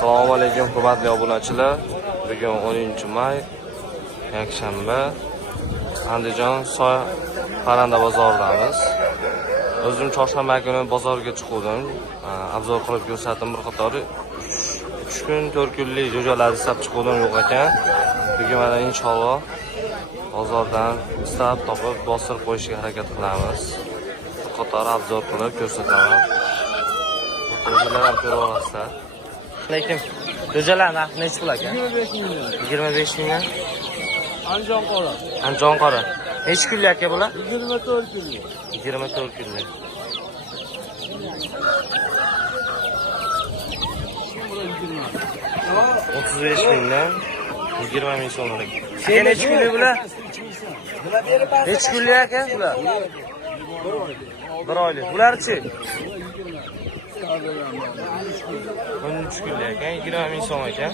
Assalomu alaykum hurmatli obunachilar. Bugun 10-may, yakshanba. Andijon Soy parranda bozoridamiz. O'zim chorshanba kuni bozorga chiqdim. Obzor qilib ko'rsatdim bir qatori. 3 kun 4 kunlik jo'jalarni istab chiqdim yo'q ekan. Bugun mana inshaalloh bozordan istab topib bostirib qo'yishga harakat qilamiz. Bir qatori obzor qilib ko'rsataman. O'zingizlar ham ko'rib olasizlar. Lekin jo'jalar narxi necha pul aka? 25 ming. Andijon qora. Andijon qora. Necha kunlik aka bular? 24 kunlik. 24 kunlik. Otuz beş mingdan 20 ming so'mlik. Aka necha kunlik bular? Necha kunlik aka bular? 1 oylik. Bularchi? 13 kunlik ekan, 20 ming so'm ekan.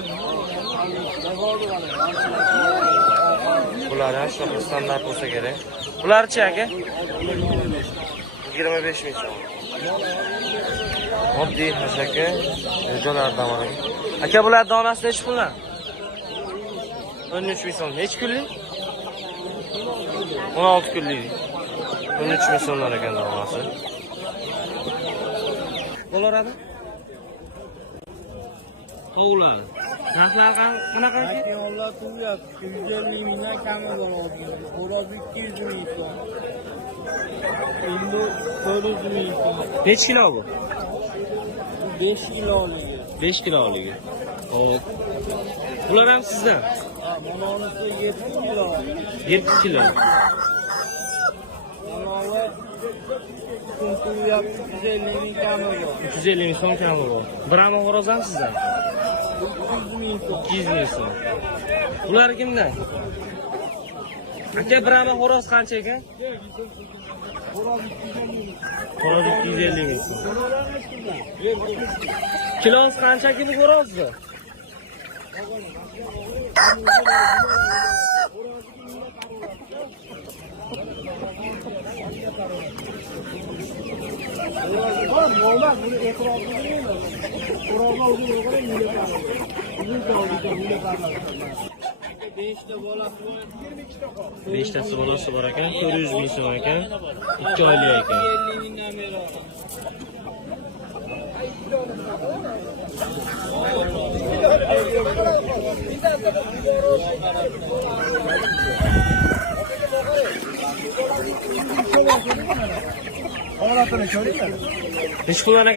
Bular ham shunaqa standart bo'lsa kerak. Bularchi aka? 25 ming so'm. Oddiy hashaka, jo'jalardan bor. Aka bular donasi necha puldan? 13 ming so'm. Necha kunlik? 16 kunlik. 13 ming so'mdan ekan donasi. Qo'laradi? Tovular. Narxlar qanaqa? Ayollar turyapti. 150 mingdan kami bo'ladi. Xo'roz 200 ming so'm. Endi 400 ming so'm. Necha kilo bu? 5 kiloligi. 5 kiloligi. Xo'p. Bular ham sizdan? Ha, mononisi 7 kilo. 7 kilo. Manolar turyapti. 150 ming kami bor. 350 ming so'm kami bor. Brahma xo'roz ham sizdan? 200 ming so'm. 200 ming so'm. Bular kimdan? Aka Brahma xo'roz qancha ekan? Xo'roz 250 ming. Xo'roz 250 ming so'm. Kilosi qancha kilo xo'rozni? Beshtasi bolasi bor ekan, 400 ming so'm ekan, 2 oylik ekan. 50 mingdan beri. Necha puldan